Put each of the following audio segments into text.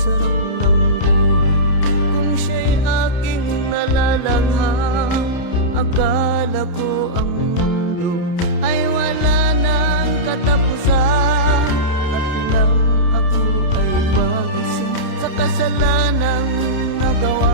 sarap ng buhay. Kung siya'y aking nalalangham Akala ko ang mundo ay wala ng katapusan. At nang ako ay magising sa kasalanang nagawa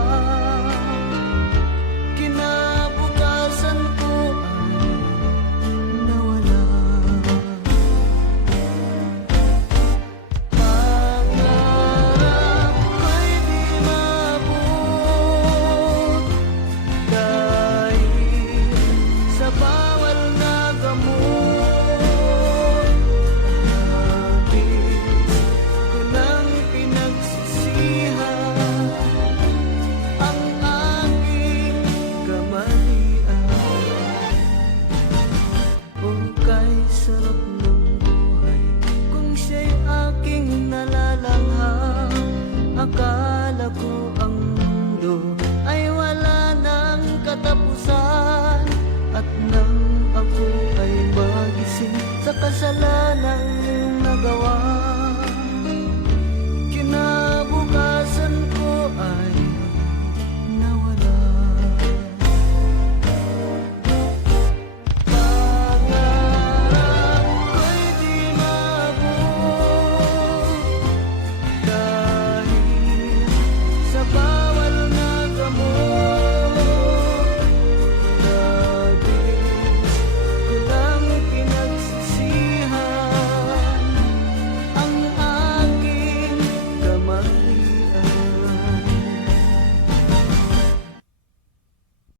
katapusan. At nang ako ay magising sa kasalanang nagawa